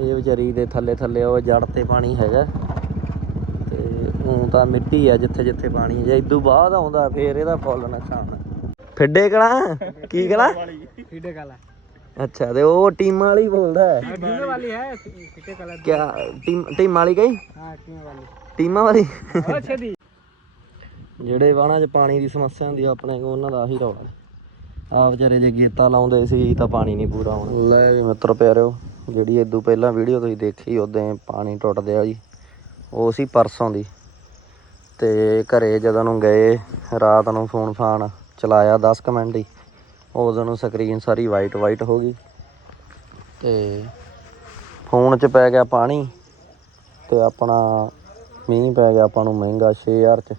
ਇਹ ਵਿਚਾਰੀ ਦੇ ਥੱਲੇ ਥੱਲੇ ਉਹ ਜੜ ਤੇ ਪਾਣੀ ਹੈਗਾ। ਤੇ ਉਹ ਤਾਂ ਮਿੱਟੀ ਆ ਜਿੱਥੇ ਜਿੱਥੇ ਪਾਣੀ ਜੇ ਇਦੋਂ ਬਾਅਦ ਆਉਂਦਾ ਫੇਰ ਇਹਦਾ ਫੁੱਲ ਨੁਕਸਾਨ। ਫਿੱਡੇ ਕਲਾ ਕੀ ਕਲਾ ਫਿੱਡੇ ਕਲਾ। ਅੱਛਾ ਤੇ ਉਹ ਟੀਮ ਵਾਲੀ ਬੋਲਦਾ ਹੈ। ਟੀਮ ਵਾਲੀ ਹੈ ਫਿੱਡੇ ਕਲਾ ਕੀ ਟੀਮ ਟੀਮ ਵਾਲੀ ਕਹੀ? ਹਾਂ ਟੀਮ ਵਾਲੀ। ਟੀਮਾਂ ਵਾਲੀ? ਅੱਛਾ ਦੀ ਜਿਹੜੇ ਵਾਹਣਾਂ 'ਚ ਪਾਣੀ ਦੀ ਸਮੱਸਿਆ ਹੁੰਦੀ ਆ ਆਪਣੇ ਕੋ ਉਹਨਾਂ ਦਾ ਆਹੀ ਰੌਲਾ। ਆ ਵਿਚਾਰੇ ਜੇ ਗੀਤਾ ਲਾਉਂਦੇ ਸੀ ਤਾਂ ਪਾਣੀ ਨਹੀਂ ਪੂਰਾ ਆਉਣਾ। ਲੈ ਮਿੱਤਰ ਪਿਆਰਿਓ ਜਿਹੜੀ ਇਦੋਂ ਪਹਿਲਾਂ ਵੀਡੀਓ ਤੁਸੀਂ ਦੇਖੀ ਉਦੋਂ ਪਾਣੀ ਟੁੱਟਦੇ ਆ ਜੀ। ਉਹ ਸੀ ਪਰਸੋਂ ਦੀ। ਤੇ ਘਰੇ ਜਦੋਂ ਨੂੰ ਗਏ, ਰਾਤ ਨੂੰ ਫੋਨ ਫਾਨ ਚਲਾਇਆ 10 ਕੁ ਮਿੰਟ ਹੀ, ਉਦੋਂ ਨੂੰ ਸਕਰੀਨ ਸਾਰੀ ਵਾਈਟ ਵਾਈਟ ਹੋ ਗਈ। ਤੇ ਫੋਨ 'ਚ ਪੈ ਗਿਆ ਪਾਣੀ, ਤੇ ਆਪਣਾ ਮੀਂਹ ਪੈ ਗਿਆ ਆਪਾਂ ਨੂੰ ਮਹਿੰਗਾ 6000 ਚ।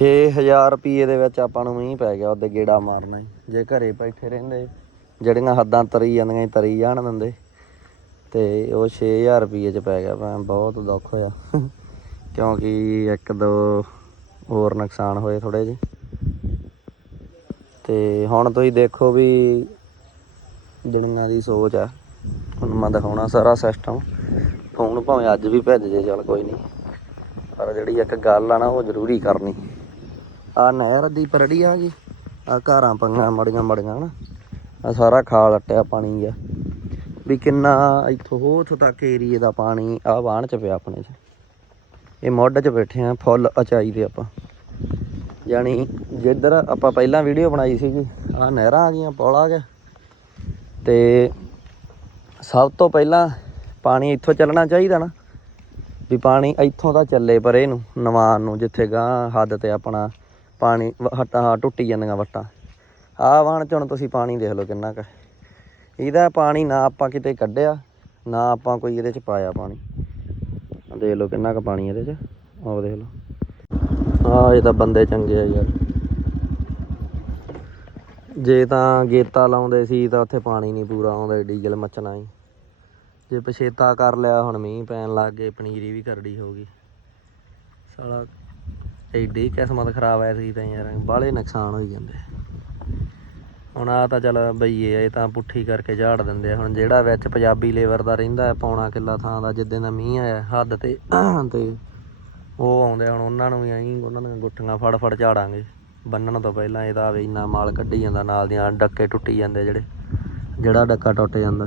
6000 ਰੁਪਏ ਦੇ ਵਿੱਚ ਆਪਾਂ ਨੂੰ ਮੀਂਹ ਪੈ ਗਿਆ ਉਹਦੇ ਗੇੜਾ ਮਾਰਨਾ ਜੇ ਘਰੇ ਬੈਠੇ ਰਹਿੰਦੇ ਜਿਹੜੀਆਂ ਹੱਦਾਂ ਤਰੀ ਜਾਂਦੀਆਂ ਸੀ, ਤਰੀ ਜਾਣ ਦਿੰਦੇ। ਤੇ ਉਹ 6000 ਰੁਪਏ ਚ ਪੈ ਗਿਆ ਭੈਣ ਬਹੁਤ ਦੁੱਖ ਹੋਇਆ। ਕਿਉਂਕਿ ਇੱਕ ਦੋ ਹੋਰ ਨੁਕਸਾਨ ਹੋਏ ਥੋੜੇ ਜਿਹੇ। ਤੇ ਹੁਣ ਤੁਸੀਂ ਦੇਖੋ ਵੀ ਦੁਨੀਆ ਦੀ ਸੋਚ ਆ। ਹੁਣ ਮੈਂ ਦਿਖਾਉਣਾ ਸਾਰਾ ਸਿਸਟਮ ਫੋਨ ਭਾਵੇਂ ਅੱਜ ਵੀ ਭੇਜ ਜੇ ਚੱਲ ਕੋਈ ਨਹੀਂ। ਪਰ ਜਿਹੜੀ ਇੱਕ ਗੱਲ ਆ ਨਾ ਉਹ ਜ਼ਰੂਰੀ ਕਰਨੀ। ਆ ਨਹਿਰ ਦੀ ਪਰੜੀ ਆ ਗਈ। ਆ ਘਾਰਾਂ ਪੰਗਾਂ ਮੜੀਆਂ ਮੜੀਆਂ ਹਨਾ। ਆ ਸਾਰਾ ਖਾਲ ਅੱਟਿਆ ਪਾਣੀ ਆ। ਵੀ ਕਿੰਨਾ ਇੱਥੋਂ ਉੱਥੋਂ ਤੱਕ ਏਰੀਏ ਦਾ ਪਾਣੀ ਆ ਵਾਹਣ ਚ ਪਿਆ ਆਪਣੇ ਚ। ਇਹ ਮੁੱਢ ਚ ਬੈਠੇ ਆ, ਫੁੱਲ ਅਚਾਈ ਦੇ ਆਪਾਂ। ਯਾਨੀ ਜਿੱਧਰ ਆਪਾਂ ਪਹਿਲਾਂ ਵੀਡੀਓ ਬਣਾਈ ਸੀਗੀ, ਆ ਨਹਿਰਾਂ ਆ ਗਈਆਂ, ਪੁਲ ਆ ਗਿਆ। ਤੇ ਸਭ ਤੋਂ ਪਹਿਲਾਂ ਪਾਣੀ ਇੱਥੋਂ ਚੱਲਣਾ ਚਾਹੀਦਾ ਨਾ। ਵੀ ਪਾਣੀ ਇੱਥੋਂ ਦਾ ਚੱਲੇ ਪਰ ਇਹਨੂੰ ਨਵਾਨ ਨੂੰ, ਜਿੱਥੇ ਗਾਂ ਹੱਦ ਤੇ ਆਪਣਾ ਪਾਣੀ, ਵ- ਹੱਟਾਂ ਟੁੱਟੀ ਜਾਂਦੀਆਂ ਵੱਟਾਂ। ਆਹ ਵਾਣ ਚ ਹੁਣ ਤੁਸੀਂ ਪਾਣੀ ਦੇਖ ਲਓ ਕਿੰਨਾ ਕੁ। ਇਹਦਾ ਪਾਣੀ ਨਾ ਆਪਾਂ ਕਿਤੇ ਕੱਢਿਆ, ਨਾ ਆਪਾਂ ਕੋਈ ਇਹਦੇ ਚ ਪਾਇਆ ਪਾਣੀ। ਆਹ ਦੇਖ ਲਓ ਕਿੰਨਾ ਕੁ ਪਾਣੀ ਇਹਦੇ ਚ। ਆਹ ਦੇਖ ਲਓ। ਆਹ ਇਹ ਤਾਂ ਬੰਦੇ ਚੰਗੇ ਆ ਯਾਰ। ਜੇ ਤਾਂ ਗੇਤਾ ਲਾਉਂਦੇ ਸੀ ਤਾਂ ਉੱਥੇ ਪਾਣੀ ਨਹੀਂ ਪੂਰਾ ਆਉਂਦਾ, ਡੀਜ਼ਲ ਮੱਚਣਾ ਹੀ। ਜੇ ਪਛੇਤਾ ਕਰ ਲਿਆ, ਹੁਣ ਮੀਂਹ ਪੈਣ ਲੱਗ ਗਏ, ਪਨੀਰੀ ਵੀ ਕਰੜੀ ਹੋ ਗਈ। ਸਾਲਾ ਐਡੀ ਕਿਸਮਤ ਖਰਾਬ ਐ ਸੀ ਤਾਂ ਯਾਰ ਬਾਹਲੇ ਨੁਕਸਾਨ ਹੋਈ ਜਾਂਦੇ। ਹੁਣ ਆ ਤਾਂ ਚੱਲ ਬਈਏ ਆ, ਇਹ ਤਾਂ ਪੁੱਠੀ ਕਰਕੇ ਝਾੜ ਦਿੰਦੇ ਆ। ਹੁਣ ਜਿਹੜਾ ਵਿੱਚ ਪੰਜਾਬੀ ਲੇਬਰ ਦਾ ਰਹਿੰਦਾ ਹੈ ਪੌਣਾ ਕਿੱਲਾ ਥਾਂ ਦਾ ਜਿੱਦਾਂ ਦਾ ਮੀਂਹ ਆਇਆ ਹੱਦ ਤੇ ਤੇ ਉਹ ਆਉਂਦੇ ਹੁਣ ਉਹਨਾਂ ਨੂੰ ਵੀ ਐਂ ਉਹਨਾਂ ਦੀਆਂ ਗੁੱਠੀਆਂ ਫੜ ਫੜ ਝਾੜਾਂਗੇ। ਬੰਨਣ ਤੋਂ ਪਹਿਲਾਂ ਇਹ ਤਾਂ ਆਵੇ ਇੰਨਾ ਮਾਲ ਕੱਢੀ ਜਾਂਦਾ ਨਾਲ ਦੀਆਂ ਡੱਕੇ ਟੁੱਟੀ ਜਾਂਦੇ ਜਿਹੜੇ ਜਿਹੜਾ ਡੱਕਾ ਟੁੱਟ ਜਾਂਦਾ।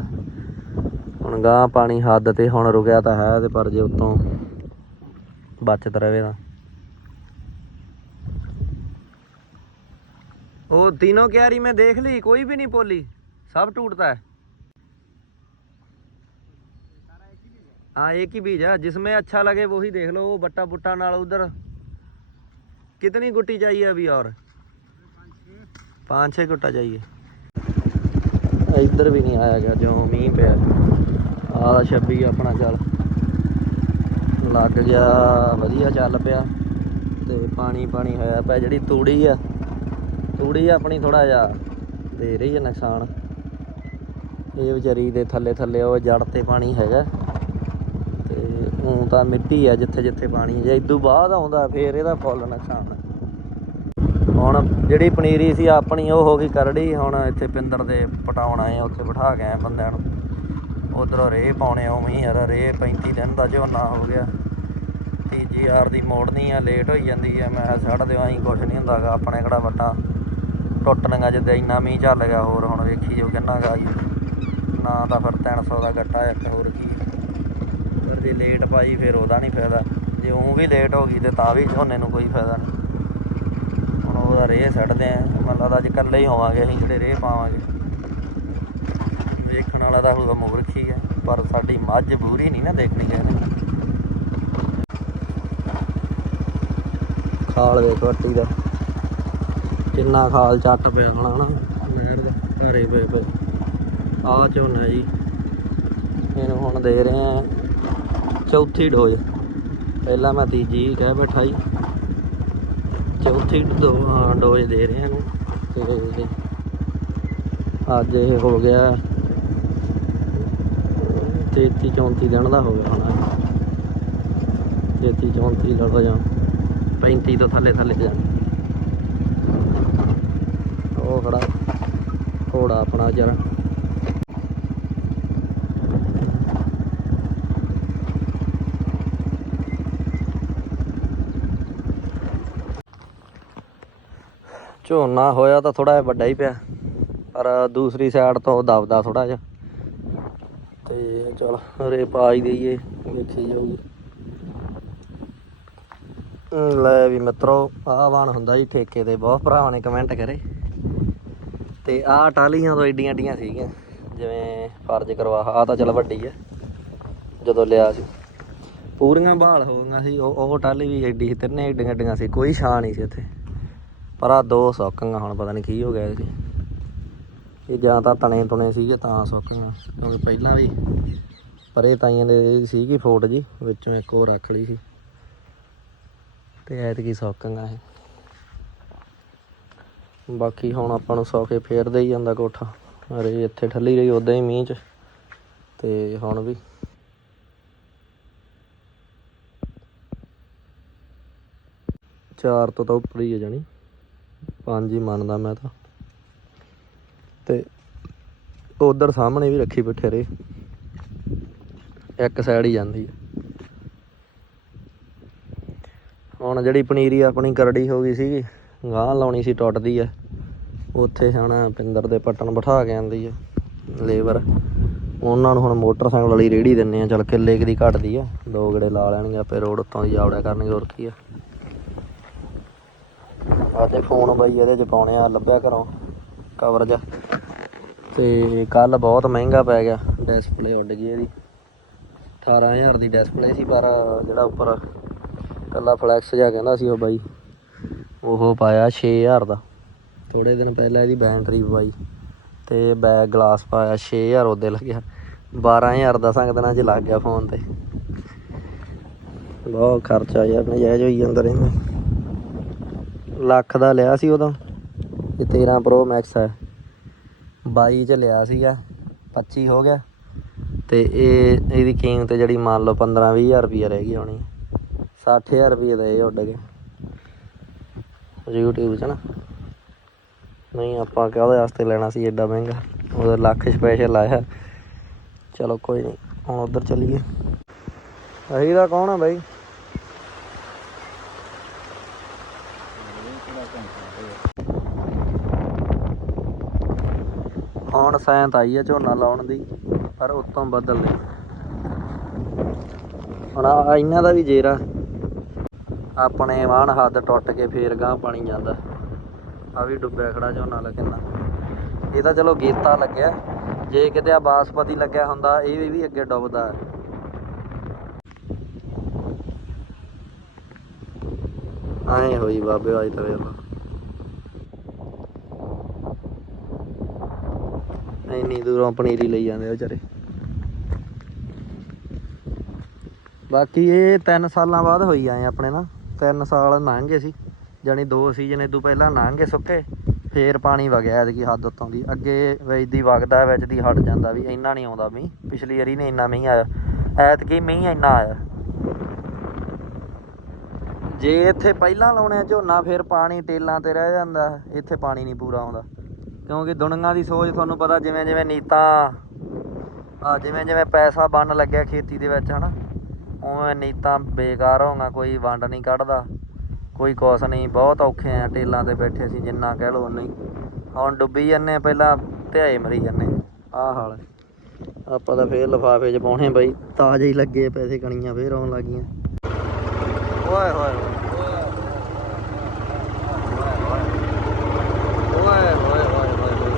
ਹੁਣ ਗਾਂ ਪਾਣੀ ਹੱਦ ਤੇ ਹੁਣ ਰੁਕਿਆ ਤਾਂ ਹੈ ਤੇ ਪਰ ਜੇ ਉਤੋਂ ਬਚਤ ਰਵੇ ਤਾਂ। ਉਹ तीनों क्यारी में देख ली कोई भी नहीं पोली सब टूटता है हाँ एक ही बीज है जिसमें अच्छा लगे वही देख लो वो बट्टा बुट्टा नाल उधर कितनी गुट्टी चाहिए अभी और पाँच छः गुट्टा चाहिए ਇੱਧਰ ਵੀ ਨਹੀਂ ਆਇਆ ਗਿਆ ਜਿਉਂ ਮੀਂਹ ਪਿਆ ਆਹ 26 ਆਪਣਾ ਚੱਲ ਲੱਗ ਗਿਆ ਵਧੀਆ ਚੱਲ ਪਿਆ ਤੇ ਪਾਣੀ ਪਾਣੀ ਹੋਇਆ ਪਿਆ ਜਿਹੜੀ ਤੂੜੀ ਆ ਤੂੜੀ ਆਪਣੀ ਥੋੜਾ ਜਿਹਾ, ਦੇ ਰਹੀ ਹੈ ਨੁਕਸਾਨ। ਇਹ ਵਿਚਾਰੀ ਦੇ ਥੱਲੇ ਥੱਲੇ ਉਹ ਜੜ ਤੇ ਪਾਣੀ ਹੈਗਾ। ਤੇ ਉਹ ਤਾਂ ਮਿੱਟੀ ਆ ਜਿੱਥੇ ਜਿੱਥੇ ਪਾਣੀ ਹੈ ਜੇ ਇਦੋਂ ਬਾਅਦ ਆਉਂਦਾ ਫੇਰ ਇਹਦਾ ਫੁੱਲ ਨੁਕਸਾਨ। ਹੁਣ ਜਿਹੜੀ ਪਨੀਰੀ ਸੀ ਆਪਣੀ, ਉਹ ਹੋ ਗਈ ਕਰੜੀ। ਹੁਣ ਇੱਥੇ ਪਿੰਦਰ ਦੇ ਪਟਾਉਣ ਆਏ ਉੱਥੇ ਬਿਠਾ ਕੇ ਆਏ ਬੰਦਿਆਂ ਨੂੰ। ਉਧਰੋਂ ਰੇਹ ਪਾਉਣੇ ਉਵੇਂ ਯਾਰ ਰੇਹ 35 ਦਿਨ ਦਾ ਝੋਨਾ ਹੋ ਗਿਆ। ਤੀਜੀ ਯਾਰ ਦੀ ਮੋੜਨੀ ਆ, ਲੇਟ ਹੋਈ ਜਾਂਦੀ ਆ। ਮੈਂ ਛੱਡ ਦਿਓ, ਅਸੀਂ ਕੁਛ ਨਹੀਂ ਹੁੰਦਾਗਾ ਆਪਣੇ ਕਿਹੜਾ ਵੱਡਾ ਟੁੱਟਣੀਆਂ ਜਿੱਦਾਂ ਇੰਨਾ ਮੀਂਹ ਚੱਲ ਗਿਆ, ਹੋਰ ਹੁਣ ਵੇਖੀ ਜੋ ਕਿੰਨਾ ਗਾ ਜੀ। ਨਾ ਤਾਂ ਫਿਰ 300 ਦਾ ਗੱਟਾ ਇੱਕ, ਹੋਰ ਕੀ। ਫਿਰ ਜੇ ਲੇਟ ਪਾਈ, ਫਿਰ ਉਹਦਾ ਨਹੀਂ ਫਾਇਦਾ। ਜੇ ਉਹ ਵੀ ਲੇਟ ਹੋ ਗਈ ਤੇ ਤਾਂ ਵੀ ਝੋਨੇ ਨੂੰ ਕੋਈ ਫਾਇਦਾ ਨਹੀਂ ਹੁਣ ਉਹਦਾ ਰੇਹ ਛੱਡਦੇ ਆ, ਮੈਨੂੰ ਲੱਗਦਾ ਅੱਜ ਇਕੱਲੇ ਹੀ ਹੋਵਾਂਗੇ, ਅਸੀਂ ਜਿਹੜੇ ਰੇਹ ਪਾਵਾਂਗੇ। ਵੇਖਣ ਵਾਲਾ ਤਾਂ ਹੋਊਗਾ ਮੂਰਖੀ ਹੈ ਪਰ ਸਾਡੀ ਮੱਝ ਬੂਰੀ ਨਹੀਂ ਨਾ ਦੇਖਣੀ ਚਾਹੀਦੀ ਖਾਲ ਵੇਖ ਵੱਟੀ ਦਾ। ਕਿੰਨਾ ਖਾਲ ਚੱਟ ਪਿਆ ਹਣਾ ਹਨਾ। ਨਹਿਰ ਦਾ ਘਰੇ ਪਏ ਪਏ। ਆ ਝੋਨਾ ਜੀ। ਇਹਨੂੰ ਹੁਣ ਦੇ ਰਹੇ ਆ ਚੌਥੀ ਡੋਜ਼। ਪਹਿਲਾਂ ਮੈਂ ਤੀਜੀ ਕਹਿ ਬੈਠਾ ਜੀ। ਚੌਥੀ ਡੋਜ਼ ਦੇ ਰਹੇ ਇਹਨੂੰ। ਤੇ ਅੱਜ ਇਹ ਹੋ ਗਿਆ 33 34 ਦਿਨ ਦਾ ਹੋ ਗਿਆ ਹੋਣਾ। 33 34 ਲੜੋ ਜਾਂ 35 ਤੋਂ ਥੱਲੇ ਥੱਲੇ ਜਾ। ਘੋੜਾ ਆਪਣਾ ਵਿਚਾਰਾ ਝੋਨਾ ਹੋਇਆ ਤਾਂ ਥੋੜਾ ਜਿਹਾ ਵੱਡਾ ਹੀ ਪਿਆ, ਪਰ ਦੂਸਰੀ ਸਾਈਡ ਤੋਂ ਦਬਦਾ ਥੋੜਾ ਜਿਹਾ। ਤੇ ਚਲ ਰੇ ਹੀ ਦਈਏ ਵੇਖੀ ਜਾਊਗੀ। ਲੈ ਵੀ ਮਿੱਤਰੋ, ਆਹ ਵਾਣ ਹੁੰਦਾ ਜੀ ਠੇਕੇ ਦੇ ਬਹੁਤ ਭਰਾਵਾਂ ਨੇ ਕਮੈਂਟ ਕਰੇ। ਤੇ ਆਹ ਟਾਲੀਆਂ ਤੋਂ ਏਡੀਆਂ ਏਡੀਆਂ ਸੀਗੀਆਂ, ਜਿਵੇਂ ਫਰਜ਼ ਕਰਵਾ ਆ ਤਾਂ ਚਲ ਵੱਡੀ ਆ, ਜਦੋਂ ਲਿਆ ਸੀ। ਪੂਰੀਆਂ ਬਹਾਲ ਹੋ ਗਈਆਂ ਸੀ, ਉਹ ਉਹ ਟਾਲੀ ਵੀ ਐਡੀ ਸੀ, ਤਿੰਨੇ ਏਡੀਆਂ ਏਡੀਆਂ ਸੀ, ਕੋਈ ਛਾਂ ਨਹੀਂ ਸੀ ਇੱਥੇ। ਪਰ ਆ ਦੋ ਸੁੱਕੀਆਂ ਹੁਣ ਪਤਾ ਨਹੀਂ ਕੀ ਹੋ ਗਿਆ ਸੀ ਇਹ ਜਾਂ ਤਾਂ ਤਣੇ ਤੁਣੇ ਸੀਗੇ ਤਾਂ ਸੁੱਕੀਆਂ, ਕਿਉਂਕਿ ਪਹਿਲਾਂ ਵੀ ਪਰੇ ਤਾਈਆਂ ਦੇ ਸੀਗੀ ਫੋਟ ਜੀ, ਵਿੱਚੋਂ ਇੱਕ ਉਹ ਰੱਖ ਲਈ ਸੀ। ਤੇ ਐਤਕੀ ਸੁੱਕੀਆਂ ਇਹ। ਬਾਕੀ ਹੁਣ ਆਪਾਂ ਨੂੰ ਸੌਖੇ ਫੇਰਦੇ ਹੀ ਜਾਂਦਾ ਕੋਠਾ। ਅਰੇ ਇੱਥੇ ਠੱਲੀ ਰਹੀ ਉਦਾਂ ਹੀ ਮੀਂਹ ਚ। ਤੇ ਹੁਣ ਵੀ। ਚਾਰ ਤੋਂ ਤਾਂ ਉੱਪਰ ਹੀ ਹੈ ਜਾਣੀ। ਪੰਜ ਹੀ ਮੰਨਦਾ ਮੈਂ ਤਾਂ। ਤੇ ਉਧਰ ਸਾਹਮਣੇ ਵੀ ਰੱਖੀ ਬਿਠੇ ਰੇ ਇੱਕ ਸਾਈਡ ਹੀ ਜਾਂਦੀ ਹੈ ਹੁਣ ਜਿਹੜੀ ਪਨੀਰੀ ਆਪਣੀ ਕਰੜੀ ਹੋ ਗਈ ਸੀਗੀ ਗਾਂ ਲਾਉਣੀ ਸੀ ਟੁੱਟਦੀ ਆ। ਉੱਥੇ ਹੁਣ ਪਿੰਦਰ ਦੇ ਪੱਟਣ ਬਿਠਾ ਕੇ ਆਂਦੀ ਆ, ਲੇਬਰ। ਉਹਨਾਂ ਨੂੰ ਹੁਣ ਮੋਟਰਸਾਈਕਲ ਵਾਲੀ ਰੇੜੀ ਦਿੰਨੇ ਆ, ਚਲ ਕਿੱਲੇ ਕੁ ਦੀ ਘਟਦੀ ਆ। ਦੋ ਗੜੇ ਲਾ ਲੈਣਗੇ, ਆਪੇ ਰੋਡ ਉੱਤੋਂ ਦੀ ਜਾਵੜਿਆ ਕਰਨਗੇ, ਹੋਰ ਕੀ ਆ। ਆਤੇ ਫੋਨ ਬਾਈ ਇਹਦੇ ਚ ਪਾਉਣੇ ਆ, ਲੱਭਿਆ ਘਰੋਂ ਕਵਰ ਜਾ ਤੇ ਕੱਲ ਬਹੁਤ ਮਹਿੰਗਾ ਪੈ ਗਿਆ ਡਿਸਪਲੇ ਉੱਡ ਗਈ ਇਹਦੀ। 18000 ਦੀ ਡਿਸਪਲੇ ਸੀ, ਪਰ ਜਿਹੜਾ ਉੱਪਰ ਕੱਲਾ ਫਲੈਕਸ ਜਿਹਾ ਕਹਿੰਦਾ ਸੀ ਉਹ ਬਾਈ ਉਹ ਪਾਇਆ 6000 ਦਾ। ਥੋੜੇ ਦਿਨ ਪਹਿਲਾਂ ਇਹਦੀ ਬੈਟਰੀ ਪਵਾਈ ਤੇ ਬੈਕ ਗਲਾਸ ਪਾਇਆ 6000 ਉਹਦੇ ਲੱਗਿਆ। 12000 ਦਾ ਸੰਗ ਦਿਨਾਂ ਚ ਲੱਗ ਗਿਆ ਫੋਨ ਤੇ। ਬਹੁਤ ਖਰਚਾ ਯਾਰ, ਨਜਾਇਜ਼ ਹੋਈ ਜਾਂਦਾ ਰਹਿੰਦਾ। ਲੱਖ ਦਾ ਲਿਆ ਸੀ ਉਦੋਂ, ਇਹ 13 ਪ੍ਰੋ ਮੈਕਸ ਹੈ 22 ਚ ਲਿਆ ਸੀਗਾ 25 ਹੋ ਗਿਆ। ਤੇ ਇਹ, ਇਹਦੀ ਕੀਮਤ ਜਿਹੜੀ ਮੰਨ ਲਓ 15 20000 ਰੁਪਏ ਰਹਿ ਗਈ ਹੋਣੀ। 60000 ਰੁਪਏ ਦਾ ਇਹ ਉੱਡ ਗਿਆ। YouTube 'ਚ ਨਾ। ਨਹੀਂ, ਆਪਾਂ ਕਾਹਦੇ ਵਾਸਤੇ ਲੈਣਾ ਸੀ ਐਡਾ ਮਹਿੰਗਾ? ਉਹਦਾ ਲੱਖ ਸਪੈਸ਼ਲ ਆਇਆ। ਚਲੋ ਕੋਈ ਨਹੀਂ, ਹੁਣ ਉਧਰ ਚੱਲੀਏ। ਅਹੀ ਦਾ ਕੌਣ ਆ ਬਾਈ? ਹੁਣ ਸੈਂਤ ਆਈ ਆ ਝੋਨਾ ਲਾਉਣ ਦੀ, ਪਰ ਉਤੋਂ ਬਦਲ ਦੇ ਹੁਣ ਆ, ਇਹਨਾਂ ਦਾ ਵੀ ਜੇਰਾ। ਆਪਣੇ ਵਾਹਣ ਹੱਦ ਟੁੱਟ ਕੇ ਫੇਰ ਗਾਂ ਪਾਣੀ ਜਾਂਦਾ। ਆ ਵੀ ਡੁੱਬਿਆ ਖੜਾ ਝੋਨਾ ਲੱਗਣਾ ਇਹ ਤਾਂ ਚਲੋ ਗੀਤਾ ਲੱਗਿਆ। ਜੇ ਕਿਤੇ ਆ ਬਾਸਪਤੀ ਲੱਗਿਆ ਹੁੰਦਾ, ਇਹ ਵੀ- ਅੱਗੇ ਡੁੱਬਦਾ। ਆਏ ਹੋਈ ਬਾਬੇ ਅੱਜ ਤਾਂ ਵੇਖ ਇੰਨੀ ਦੂਰੋਂ ਪਨੀਰੀ ਲਈ ਜਾਂਦੇ ਵਿਚਾਰੇ। ਬਾਕੀ ਇਹ 3 ਸਾਲਾਂ ਬਾਅਦ ਹੋਈ ਆਏ ਆਪਣੇ ਨਾ। ਤਿੰਨ ਸਾਲ ਲੰਘ ਗਏ ਸੀ, ਜਾਣੀ ਦੋ ਸੀਜ਼ਨ ਇਦੋਂ ਪਹਿਲਾਂ ਲੰਘ ਗਏ ਸੁੱਕੇ, ਫੇਰ ਪਾਣੀ ਵਗਿਆ ਐਤਕੀ ਹੱਦ ਉੱਤੋਂ ਦੀ। ਅੱਗੇ ਵਿੱਚ ਦੀ ਵਗਦਾ ਵਿੱਚ ਦੀ ਹਟ ਜਾਂਦਾ ਵੀ ਇੰਨਾ ਨਹੀਂ ਆਉਂਦਾ ਮੀਂਹ, ਪਿਛਲੀ ਵਾਰੀ ਨੇ ਇੰਨਾ ਮੀਂਹ ਆਇਆ, ਐਤਕੀ ਮੀਂਹ ਇੰਨਾ ਆਇਆ। ਜੇ ਇੱਥੇ ਪਹਿਲਾਂ ਲਾਉਣੇ ਝੋਨਾ, ਫਿਰ ਪਾਣੀ ਟੇਲਾਂ ਤੇ ਰਹਿ ਜਾਂਦਾ, ਇੱਥੇ ਪਾਣੀ ਨਹੀਂ ਪੂਰਾ ਆਉਂਦਾ। ਕਿਉਂਕਿ ਦੁਨੀਆਂ ਦੀ ਸੋਚ ਤੁਹਾਨੂੰ ਪਤਾ ਜਿਵੇਂ ਜਿਵੇਂ ਨੀਤਾਂ ਆ ਜਿਵੇਂ ਜਿਵੇਂ ਪੈਸਾ ਬਣ ਲੱਗਿਆ ਖੇਤੀ ਦੇ ਵਿੱਚ, ਹਨਾ? ਉਵੇਂ ਨੀਤਾਂ ਬੇਕਾਰ ਹੋਗਾ ਕੋਈ ਵੰਡ ਨਹੀਂ ਕੱਢਦਾ। ਕੋਈ ਕੁਛ ਨਹੀਂ, ਬਹੁਤ ਔਖੇ ਆ ਟੇਲਾਂ ਤੇ ਬੈਠੇ ਸੀ ਜਿੰਨਾ ਕਹਿ ਲਓ ਨਹੀਂ ਹੁਣ ਡੁੱਬੀ ਜੰਨੇ ਪਹਿਲਾਂ ਧਿਆਏ ਮਰੀ ਜੰਨੇ ਆਹ ਹਾਲ ਆਪਾਂ ਤਾਂ ਫੇਰ ਲਫਾਫੇ 'ਚ ਪਾਉਣੇ ਬਈ। ਤਾਜ਼ੇ ਹੀ ਲੱਗੇ ਪੈਸੇ ਕਣੀਆਂ ਫੇਰ ਆਉਣ ਲੱਗੀਆਂ। ਓਏ ਹੋਏ ਓਏ ਹੋਏ ਹੋਏ ਹੋਏ ਹੋਏ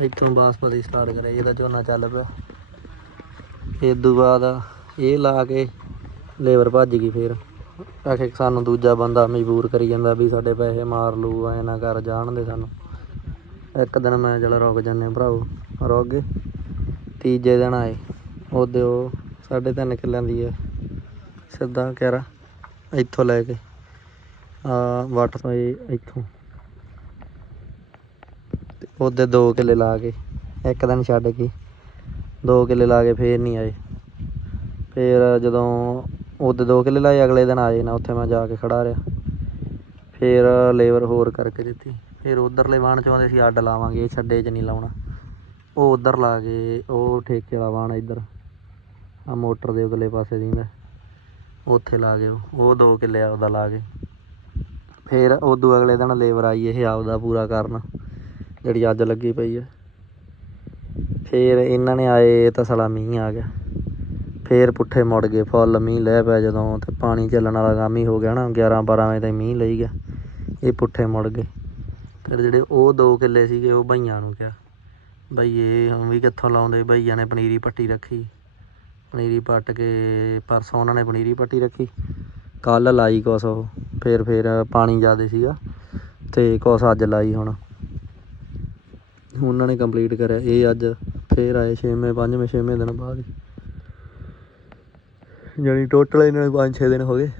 ਇੱਥੋਂ ਬਾਸਪਤੀ ਸਟਾਰਟ ਕਰਿਆ ਜਿਹਦਾ ਝੋਨਾ ਚੱਲ ਪਿਆ। ਇਹ ਤੋਂ ਬਾਅਦ ਇਹ ਲਾ ਕੇ ਲੇਬਰ ਭੱਜ ਗਈ ਫੇਰ। ਆਖੇ ਸਾਨੂੰ ਦੂਜਾ ਬੰਦਾ ਮਜਬੂਰ ਕਰੀ ਜਾਂਦਾ ਵੀ ਸਾਡੇ ਪੈਸੇ ਮਾਰ ਲੂ ਐ ਨਾ ਕਰ, ਜਾਣ ਦੇ ਸਾਨੂੰ। ਇੱਕ ਦਿਨ ਮੈਂ ਚਲ ਰੁਕ ਜਾਂਦੇ ਭਰਾਓ ਰੁਕ ਗਏ। ਤੀਜੇ ਦਿਨ ਆਏ, ਉਹਦੇ ਉਹ ਸਾਢੇ ਤਿੰਨ ਕਿੱਲਿਆਂ ਦੀ ਹੈ, ਸਿੱਧਾ ਕਹਿਰਾ ਇੱਥੋਂ ਲੈ ਕੇ ਆ ਵੱਟ ਤੋਂ ਇੱਥੋਂ। ਉਹਦੇ 2 ਕਿੱਲੇ ਲਾ ਕੇ, ਇੱਕ ਦਿਨ ਛੱਡ ਕੇ 2 ਕਿੱਲੇ ਲਾ ਕੇ ਫੇਰ ਨਹੀਂ ਆਏ। ਫੇਰ ਜਦੋਂ ਉਹਦੇ 2 ਕਿੱਲੇ ਲਾਏ, ਅਗਲੇ ਦਿਨ ਆਏ ਨਾ, ਉੱਥੇ ਮੈਂ ਜਾ ਕੇ ਖੜਾ ਰਿਹਾ। ਫੇਰ ਲੇਬਰ ਹੋਰ ਕਰਕੇ ਦਿੱਤੀ। ਫਿਰ ਉਧਰਲੇ ਵਾਹਣ ਚੋਂ ਆਂਦੇ ਸੀ, ਅੱਡ ਲਾਵਾਂਗੇ ਛੱਡੇ 'ਚ ਨਹੀਂ ਲਾਉਣਾ। ਉਹ ਉਧਰ ਲਾ ਕੇ, ਉਹ ਠੇਕੇ ਵਾਲਾ ਵਾਹਣ ਇੱਧਰ ਆ ਮੋਟਰ ਦੇ ਅਗਲੇ ਪਾਸੇ ਦੀਂਦਾ। ਉੱਥੇ ਲਾ ਗਏ ਉਹ ਉਹ ਦੋ ਕਿੱਲੇ ਆਪਦਾ ਲਾ ਗਏ ਫਿਰ ਉਦੋਂ ਅਗਲੇ ਦਿਨ ਲੇਬਰ ਆਈ, ਇਹ ਆਪਦਾ ਪੂਰਾ ਕਰਨ। ਜਿਹੜੀ ਅੱਜ ਲੱਗੀ ਪਈ ਹੈ ਫਿਰ ਇਹਨਾਂ ਨੇ ਆਏ ਤਾਂ ਸਲਾ ਮੀਂਹ ਆ ਗਿਆ। ਫੇਰ ਪੁੱਠੇ ਮੁੜ ਗਏ, ਫੁੱਲ ਮੀਂਹ ਲੈ ਪਿਆ ਜਦੋਂ ਤੇ ਪਾਣੀ ਚੱਲਣ ਵਾਲਾ ਕੰਮ ਹੀ ਹੋ ਗਿਆ ਨਾ 11 12 ਵਜੇ ਤਾਈਂ ਮੀਂਹ ਲਈ ਗਿਆ। ਇਹ ਪੁੱਠੇ ਮੁੜ ਗਏ। ਫਿਰ ਜਿਹੜੇ ਉਹ ਦੋ ਕਿੱਲੇ ਸੀਗੇ, ਉਹ ਭਈਆਂ ਨੂੰ ਕਿਹਾ। ਬਈ ਇਹ ਹੁਣ ਵੀ ਕਿੱਥੋਂ ਲਾਉਂਦੇ? ਭਈਆਂ ਨੇ ਪਨੀਰੀ ਪੱਟੀ ਰੱਖੀ। ਪਨੀਰੀ ਪੱਟ ਕੇ ਪਰਸੋਂ ਉਹਨਾਂ ਨੇ ਪਨੀਰੀ ਪੱਟੀ ਰੱਖੀ। ਕੱਲ ਲਾਈ ਕੁਛ ਉਹ। ਫੇਰ ਫੇਰ ਪਾਣੀ ਜ਼ਿਆਦਾ ਸੀਗਾ ਤੇ ਕੁਛ ਅੱਜ ਲਾਈ ਹੁਣ। ਉਹਨਾਂ ਨੇ ਕੰਪਲੀਟ ਕਰਿਆ। ਇਹ ਅੱਜ ਫੇਰ ਆਏ ਛੇਵੇਂ, ਪੰਜਵੇਂ, ਛੇਵੇਂ ਦਿਨ ਬਾਅਦ ਹੀ। ਜਾਣੀ ਟੋਟਲ ਇਹਨਾਂ ਨੂੰ 5-6 ਦਿਨ ਹੋ ਗਏ।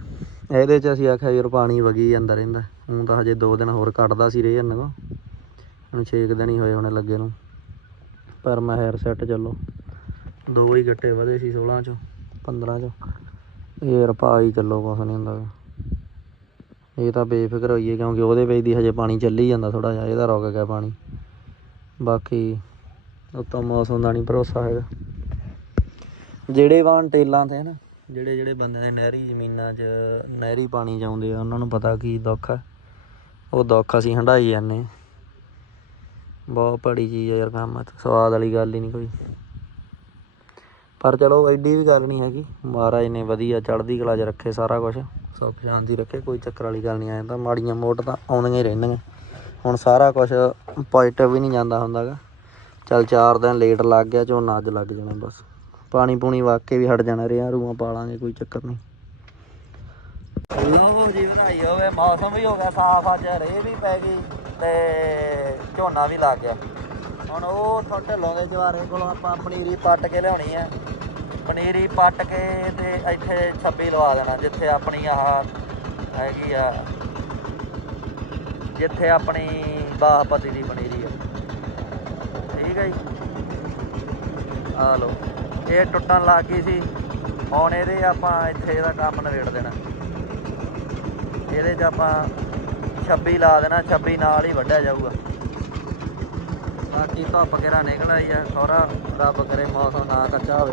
ਇਹਦੇ ਚ ਅਸੀਂ ਆਖਿਆ ਯਾਰ ਪਾਣੀ ਵਗੀ ਜਾਂਦਾ ਰਹਿੰਦਾ। ਹੁਣ ਤਾਂ ਹਜੇ 2 ਦਿਨ ਹੋਰ ਕੱਟਦਾ ਸੀ ਰੇ ਇਹਨਾਂ ਹੁਣ 6 ਦਿਨ ਹੀ ਹੋਏ ਹੋਣੇ ਲੱਗੇ ਨੂੰ। ਪਰ ਮੈਂ ਹੈਰ ਸੈੱਟ ਚੱਲੋ। ਦੋ ਹੀ ਗੱਟੇ ਵਧੇ ਸੀ 16 ਚੋਂ 15 ਚੋਂ। ਇਹ ਰਪਾ ਚੱਲੋ, ਕੁਛ ਨਹੀਂ ਹੁੰਦਾ। ਗਾ। ਇਹ ਤਾਂ ਬੇਫਿਕਰ ਹੋਈਏ ਕਿਉਂਕਿ ਉਹਦੇ ਵਿੱਚ ਦੀ ਹਜੇ ਪਾਣੀ ਚੱਲੀ ਜਾਂਦਾ ਥੋੜਾ ਜਿਹਾ। ਇਹਦਾ ਰੁਕ ਗਿਆ ਪਾਣੀ। ਬਾਕੀ ਉਤੋਂ ਮੌਸਮ ਦਾ ਨਹੀਂ ਭਰੋਸਾ ਹੈਗਾ। ਜਿਹੜੇ ਵਾਹਨ ਟੇਲਾਂ ਤੇ ਨਾ, ਜਿਹੜੇ ਜਿਹੜੇ ਬੰਦੇ ਦੇ ਨਹਿਰੀ ਜ਼ਮੀਨਾਂ 'ਚ ਨਹਿਰੀ ਪਾਣੀ ਜਾਉਂਦੇ ਆ, ਉਹਨਾਂ ਨੂੰ ਪਤਾ ਕੀ ਦੁੱਖ ਹੈ ਉਹ ਦੁੱਖ ਅਸੀਂ ਹੰਢਾਈ ਜਾਂਦੇ ਬਹੁਤ ਭੜੀ ਚੀਜ਼ ਆ ਯਾਰ ਕੰਮ ਆ ਸਵਾਦ ਵਾਲੀ ਗੱਲ ਹੀ ਨਹੀਂ ਕੋਈ। ਪਰ ਚਲੋ ਐਡੀ ਵੀ ਗੱਲ ਨਹੀਂ ਹੈਗੀ। ਮਹਾਰਾਜ ਨੇ ਵਧੀਆ ਚੜ੍ਹਦੀ ਕਲਾ 'ਚ ਰੱਖੇ ਸਾਰਾ ਕੁਝ ਸੁੱਖ ਸ਼ਾਂਤੀ ਰੱਖੇ, ਕੋਈ ਚੱਕਰ ਵਾਲੀ ਗੱਲ ਨਹੀਂ ਆਇਆ ਤਾਂ ਮਾੜੀਆਂ ਮੋਟ ਤਾਂ ਆਉਂਦੀਆਂ ਹੀ ਰਹਿੰਦੀਆਂ। ਹੁਣ ਸਾਰਾ ਕੁਝ ਪੋਜ਼ਿਟਿਵ ਵੀ ਨਹੀਂ ਜਾਂਦਾ ਹੁੰਦਾਗਾ। ਚੱਲ ਚਾਰ ਦਿਨ ਲੇਟ ਲੱਗ ਗਿਆ, ਝੋਨਾ ਅੱਜ ਲੱਗ ਜਾਣਾ ਬਸ। ਪਾਣੀ ਪੂਣੀ ਵਾਕੇ ਵੀ ਹਟ ਜਾਣਾ ਰਿਆ ਰੂਆਂ ਪਾ ਲਾਂਗੇ ਕੋਈ ਚੱਕਰ ਨਹੀਂ। ਲਓ ਜੀ ਵਧਾਈ ਹੋਵੇ ਮੌਸਮ ਵੀ ਹੋ ਗਿਆ ਸਾਫ਼ ਅੱਜ ਰੇ ਵੀ ਪੈ ਗਈ ਤੇ ਝੋਨਾ ਵੀ ਲੱਗ ਗਿਆ। ਹੁਣ ਉਹ ਥੋੜੇ ਲਾਉਂਦੇ ਜਵਾਰੇ ਕੋਲੋਂ, ਆਪਾਂ ਪਨੀਰੀ ਪੱਟ ਕੇ ਲਿਆਉਣੀ ਆ। ਪਨੀਰੀ ਪੱਟ ਕੇ ਤੇ ਇੱਥੇ 26 ਲਵਾ ਦੇਣਾ, ਜਿੱਥੇ ਆਪਣੀ ਆਹ ਹੈਗੀ ਆ ਜਿੱਥੇ ਆਪਣੀ ਬਾਹਪਤੀ ਦੀ ਪਨੀਰੀ ਆ। ਠੀਕ ਹੈ ਜੀ? ਆ ਲਓ, ਇਹ ਟੁੱਟਣ ਲੱਗ ਗਈ ਸੀ। ਹੁਣ ਇਹਦੇ ਆਪਾਂ ਇੱਥੇ ਇਹਦਾ ਕੰਮ ਨਵੇੜ ਦੇਣਾ। ਇਹਦੇ 'ਚ ਆਪਾਂ 26 ਲਾ ਦੇਣਾ 26 ਨਾਲ ਹੀ ਵੱਢਿਆ ਜਾਊਗਾ। ਬਾਕੀ ਧੁੱਪ ਕਿਹੜਾ ਨਿਕਲ ਹੀ ਆ ਥੋੜਾ ਰੱਬ ਕਰੇ ਮੌਸਮ ਨਾ ਕੱਚਾ ਹੋਵੇ।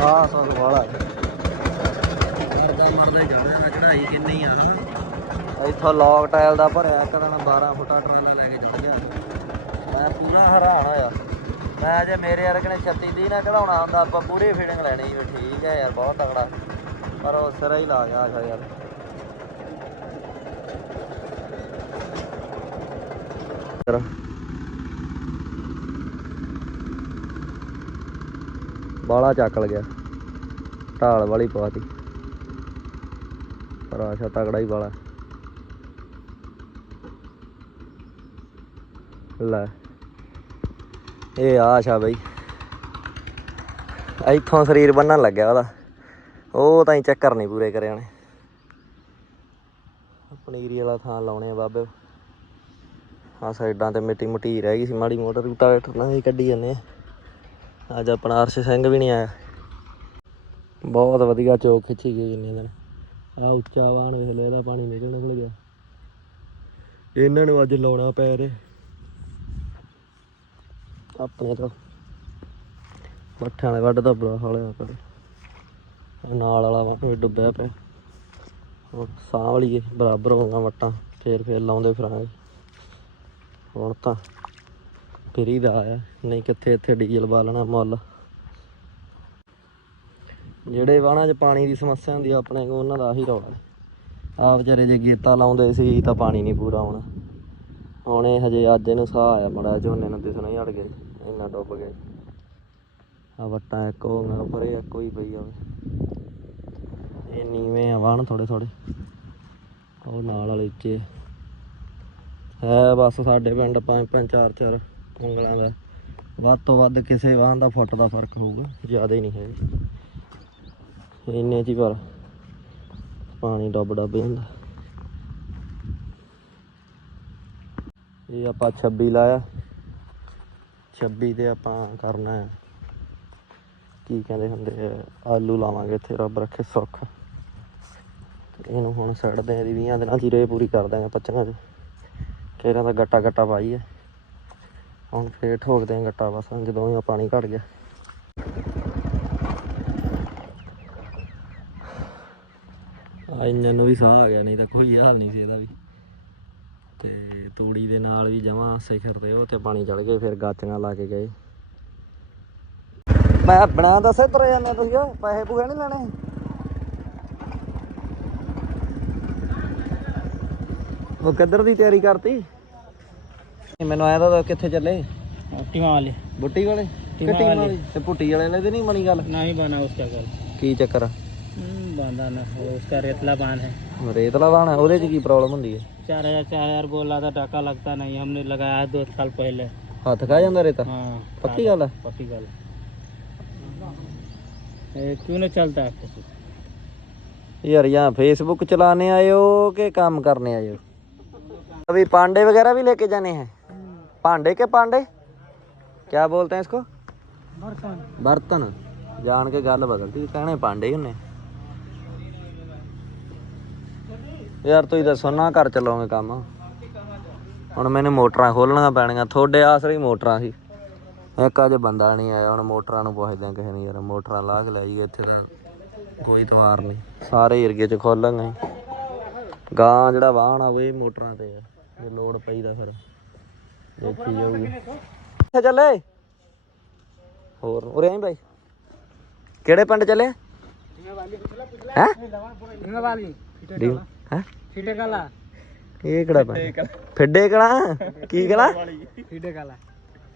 ਆ ਸੋਨ ਵਾਲਾ ਚੜਾਈ ਕਿੰਨੀ ਆ ਇੱਥੋਂ ਲੌਕ ਟਾਇਲ ਦਾ ਭਰਿਆ ਇੱਕ ਦਿਨ 12 ਫੁੱਟਾ ਟਰਾਲਾ ਲੈ ਕੇ ਚੜ ਗਿਆ। ਮੈਂ ਪੂਰਾ ਹੈਰਾਨ ਹੋਇਆ। ਮੈਂ ਜੇ ਮੇਰੇ ਵਰਗੇ ਨੇ 36 ਦੀ ਨਾ ਕਢਾਉਣਾ ਹੁੰਦਾ ਆਪਾਂ ਪੂਰੀ ਫੀਡਿੰਗ ਲੈਣੀ ਵੀ ਠੀਕ ਹੈ ਯਾਰ ਬਹੁਤ ਤਗੜਾ ਪਰ ਉਹ ਸਿਰਾ ਹੀ ਲਾ ਗਿਆ ਯਾਰ। ਬਾਲਾ ਚੱਕਲ ਗਿਆ ਢਾਲ ਵਾਲੀ ਪਾਤੀ ਪਰ ਤਗੜਾ ਹੀ ਵਾਲਾ। ਲੈ। ਇਹ ਆਸ਼ਾ ਬਈ। ਇੱਥੋਂ ਸਰੀਰ ਬੰਨਣ ਲੱਗਿਆ ਉਹਦਾ। ਉਹ ਤਾਂ ਹੀ ਚੱਕਰ ਨਹੀਂ ਪੂਰੇ ਕਰੇ ਉਹਨੇ। ਪਨੀਰੀ ਵਾਲਾ ਥਾਂ ਲਾਉਣੇ ਆ ਬਾਬੇ। ਆ ਸਾਈਡਾਂ ਤੇ ਮਿੱਟੀ ਮੁੱਟੀ ਰਹਿ ਗਈ ਸੀ, ਮਾੜੀ ਮੋਟਰ ਰੂਟਾ ਵੇਟਰ ਨਾਲ ਹੀ ਕੱਢੀ ਜਾਂਦੇ ਆ। ਅੱਜ ਆਪਣਾ ਅਰਸ਼ ਸਿੰਘ ਵੀ ਨਹੀਂ ਆਇਆ। ਬਹੁਤ ਵਧੀਆ ਚੋਕ ਖਿੱਚੀ ਗਈ ਇੰਨੇ ਦਿਨ। ਆ ਉੱਚਾ ਵਾਹਣ ਵੇਖ ਲਿਆ ਇਹਦਾ ਪਾਣੀ ਨਿਕਲ ਨਿਕਲ ਗਿਆ। ਇਹਨਾਂ ਨੂੰ ਅੱਜ ਲਾਉਣਾ ਪੈ ਰਿਹਾ। ਆਪਣੇ ਤਾਂ ਮੱਠਿਆਂ ਵਾਲੇ ਵੱਢ ਦਾ ਬੜਾ ਹਾਲਿਆ ਕਰੇ ਨਾਲ ਵਾਲਾ ਵਾਹਣ ਵੀ ਡੁੱਬਿਆ ਪਿਆ। ਹੁਣ ਸਾਂਭ ਲਈਏ ਬਰਾਬਰ ਹੋਗਾ ਵਟਾਂ ਫੇਰ ਫੇਰ ਲਾਉਂਦੇ ਫਿਰਾਂਗੇ। ਹੁਣ ਤਾਂ ਫਰੀ ਦਾ ਆਇਆ ਨਹੀਂ ਕਿੱਥੇ ਇੱਥੇ ਡੀਜ਼ਲ ਬਾਲਣਾ ਮੁੱਲ। ਜਿਹੜੇ ਵਾਹਣਾਂ 'ਚ ਪਾਣੀ ਦੀ ਸਮੱਸਿਆ ਹੁੰਦੀ ਆ, ਆਪਣੇ ਕੋਲ ਉਹਨਾਂ ਦਾ ਆਹੀ ਰੌਲਾ ਆ ਵਿਚਾਰੇ ਜੇ ਗੀਤਾ ਲਾਉਂਦੇ ਸੀ ਤਾਂ ਪਾਣੀ ਨਹੀਂ ਪੂਰਾ ਆਉਣਾ। ਹੁਣ ਇਹ ਹਜੇ ਅੱਜ ਇਹਨੂੰ ਸਾਹ ਆਇਆ ਮੜਾ ਝੋਨੇ ਨੂੰ ਦਿਸਣਾ ਹੀ ਹਟ ਗਏ ਇੰਨਾ ਡੁੱਬ ਗਏ ਆ ਵੱਟਾਂ ਇੱਕ ਹੋ ਗਿਆ ਪਰੇ ਇੱਕ ਹੋਈ ਪਈ ਜਾਵੇ ਇਹ ਨੀਵੇਂ ਆ ਵਾਹਣ ਥੋੜੇ ਥੋੜੇ ਉਹ ਨਾਲ ਵਾਲੇ ਉੱਚੇ। ਹੈ ਬਸ ਸਾਡੇ ਪਿੰਡ ਪੰਜ ਪੰਜ ਚਾਰ ਚਾਰ ਉਂਗਲਾਂ ਦਾ। ਵੱਧ ਤੋਂ ਵੱਧ ਕਿਸੇ ਵਾਹਨ ਦਾ ਫੁੱਟ ਦਾ ਫ਼ਰਕ ਹੋਊਗਾ, ਜ਼ਿਆਦਾ ਹੀ ਨਹੀਂ ਹੈ ਇੰਨੇ ਚ ਹੀ ਪਰ ਪਾਣੀ ਡੱਬ ਡੱਬ ਜਾਂਦਾ। ਇਹ ਆਪਾਂ 26 ਲਾਇਆ। 26 ਤੇ ਆਪਾਂ ਕਰਨਾ ਹੈ। ਕੀ ਕਹਿੰਦੇ ਹੁੰਦੇ ਆਲੂ ਲਾਵਾਂਗੇ ਇੱਥੇ, ਰੱਬ ਰੱਖੇ ਸੁੱਖ। ਇਹਨੂੰ ਹੁਣ ਸੜਦੇ ਆਂ ਦੀ 20 ਦਿਨਾਂ ਦੀ ਰੇ ਪੂਰੀ ਕਰ ਦਾਂਗੇ 25 ਚ। ਕਿਹੜਾ ਦਾ ਗੱਟਾ ਗੱਟਾ ਪਾਈਏ। ਹੁਣ ਫੇਰ ਠੋਕਦੇ ਆਂ ਗੱਟਾ ਬਸ ਜਦੋਂ ਹੀ ਪਾਣੀ ਘਟ ਗਿਆ। ਇੰਜਨ ਨੂੰ ਵੀ ਸਾਹ ਆ ਗਿਆ ਨਹੀਂ ਤਾਂ ਕੋਈ ਹਾਲ ਨਹੀਂ ਸੀ ਇਹਦਾ ਵੀ। ਤੇ ਤੂੜੀ ਦੇ ਨਾਲ ਵੀ ਜਮਾ ਸਿਖਰ ਤੇ ਉਹ ਤੇ ਪਾਣੀ ਚੜ ਗਏ ਫਿਰ ਗਾਚੀਆਂ ਲਾ ਕੇ ਗਏ। ਮੈਂ ਬਣਾ ਦੱਸੇ ਤੁਰੇ ਜਾਂਦੇ ਤੁਸੀਂ ਪੈਸੇ ਪੂਹੇ ਨਹੀਂ ਲੈਣੇ? ਉਹ ਕਿੱਧਰ ਦੀ ਤਿਆਰੀ ਕਰਤੀ? ਮੈਨੂੰ ਆਇਆ ਤਾਂ ਕਿੱਥੇ ਚੱਲੇ? ਟੀਮਾਂ ਵਾਲੇ। ਬੁੱਟੀ ਵਾਲੇ? ਕਿ ਵਾਲੇ। ਤੇ ਪੁੱਟੀ ਵਾਲੇ ਨੇ ਤੇ ਨਹੀਂ ਬਣੀ ਗੱਲ? ਨਹੀਂ ਬਣਾ ਉਸ ਦਾ ਗੱਲ। ਕੀ ਚੱਕਰ ਆ? ਆਂਦਾ ਨਾ ਉਸਕਾ रेतला बांध है रेतला ਯਾਰ ਫੇਸਬੁੱਕ ਚਲਾਣੇ ਆਇਓ ਕੰਮ ਕਰਨੇ ਆਇਓ अभी पांडे वगैरह भी लेके जाने हैं पांडे के पांडे क्या बोलते हैं इसको बर्तन बर्तन जान के गल बदलती कहने पांडे ही उन्हें ਯਾਰ ਤੁਸੀਂ ਦੱਸੋ, ਨਾ ਘਰ ਚਲਾਉਂਗੇ ਕੰਮ। ਹੁਣ ਮੈਨੂੰ ਮੋਟਰਾਂ ਖੋਲਣੀਆਂ ਪੈਣੀਆਂ, ਤੁਹਾਡੇ ਆਸਰੇ ਮੋਟਰਾਂ ਸੀ। ਇੱਕ ਅਜੇ ਬੰਦਾ ਨਹੀਂ ਆਇਆ, ਹੁਣ ਮੋਟਰਾਂ ਨੂੰ ਪੁੱਛਦੇ ਕਿਸੇ ਨੂੰ, ਯਾਰ ਮੋਟਰਾਂ ਲਾਹ ਕੇ ਲੈ ਇੱਥੇ ਤਾਂ ਕੋਈ ਤਵਾਰ ਨਹੀਂ। ਸਾਰੇ ਏਰੀਏ 'ਚ ਖੋਲਾਂਗੇ ਗਾਂ ਜਿਹੜਾ ਵਾਹਣ ਆ, ਉਹ ਮੋਟਰਾਂ ਤੇ ਆ। ਜੇ ਲੋਡ ਪਈ ਦਾ ਫਿਰ ਦੇਖੀ ਜਾਊਗੀ। ਇੱਥੇ ਚੱਲੇ? ਹੋਰ, ਉਰੇ ਆਈ ਬਾਈ। ਕਿਹੜੇ ਪਿੰਡ ਚੱਲੇ? ਹੈ? ਪਿੰਡ ਵਾਲੀ।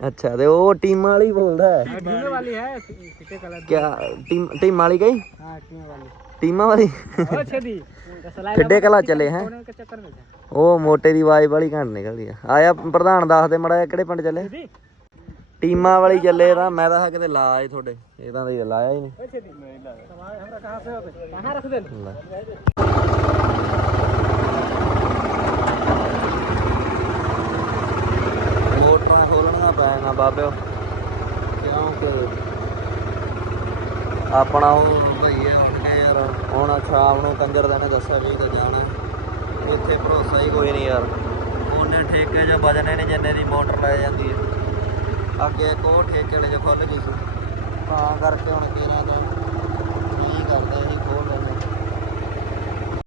ਅੱਛਾ ਤੇ ਉਹ ਟੀਮ ਵਾਲੀ ਬੋਲਦਾ ਹੈ। ਟੀਮ ਵਾਲੀ ਹੈ ਫਿੱਟੇ ਕਾਲਾ ਕੀ ਟੀਮ ਟੀਮ ਵਾਲੀ ਗਈ ਹਾਂ ਟੀਮ ਵਾਲੀ। ਟੀਮਾਂ ਵਾਲੀ? ਉਹ ਛੇਦੀ ਫਿੱਡੇ ਕਲਾ ਚੱਲੇ ਹੈ? ਉਹ ਮੋਟੇ ਦੀ ਆਵਾਜ਼ ਵਾਲੀ ਘੰਟ ਨਿਕਲਦੀ ਆਇਆ ਪ੍ਰਧਾਨ ਦਾਸ ਦੇ ਮੜਾ ਕਿਹੜੇ ਪਿੰਡ ਚੱਲੇ? ਟੀਮਾਂ ਵਾਲੀ ਚੱਲੇ ਤਾਂ ਮੈਂ ਤਾਂ ਕਿਤੇ ਲਾ ਆਏ ਤੁਹਾਡੇ। ਇਹ ਤਾਂ ਲਾਇਆ ਹੀ ਨਹੀਂ। ਕਹਾਂ ਰੱਖ ਦੇ ਪੈ ਨਾ ਬਾਬੇ ਕਿਉਂਕਿ ਆਪਣਾ ਉਹ ਭਈਏ ਕੇ ਯਾਰ, ਹੁਣ ਸ਼ਾਮ ਨੂੰ ਕੰਜਰ ਦੇ ਨੇ ਦੱਸਿਆ ਵੀ ਤੇ ਜਾਣਾ। ਇੱਥੇ ਭਰੋਸਾ ਹੀ ਕੋਈ ਨਹੀਂ ਯਾਰ। ਉਹਨੇ ਠੇਕੇ ਜੋ ਵਜਨੇ ਨੇ ਜਿੰਨੇ ਦੀ ਮੋਟਰ ਲੈ ਜਾਂਦੀ ਹੈ। ਅੱਗੇ ਕੋ ਠੇਕੇ ਵਾਲੇ ਜੋ ਖੁੱਲ ਗਈ ਸੀ। ਤਾਂ ਕਰਕੇ ਹੁਣ ਕੀ ਨਾ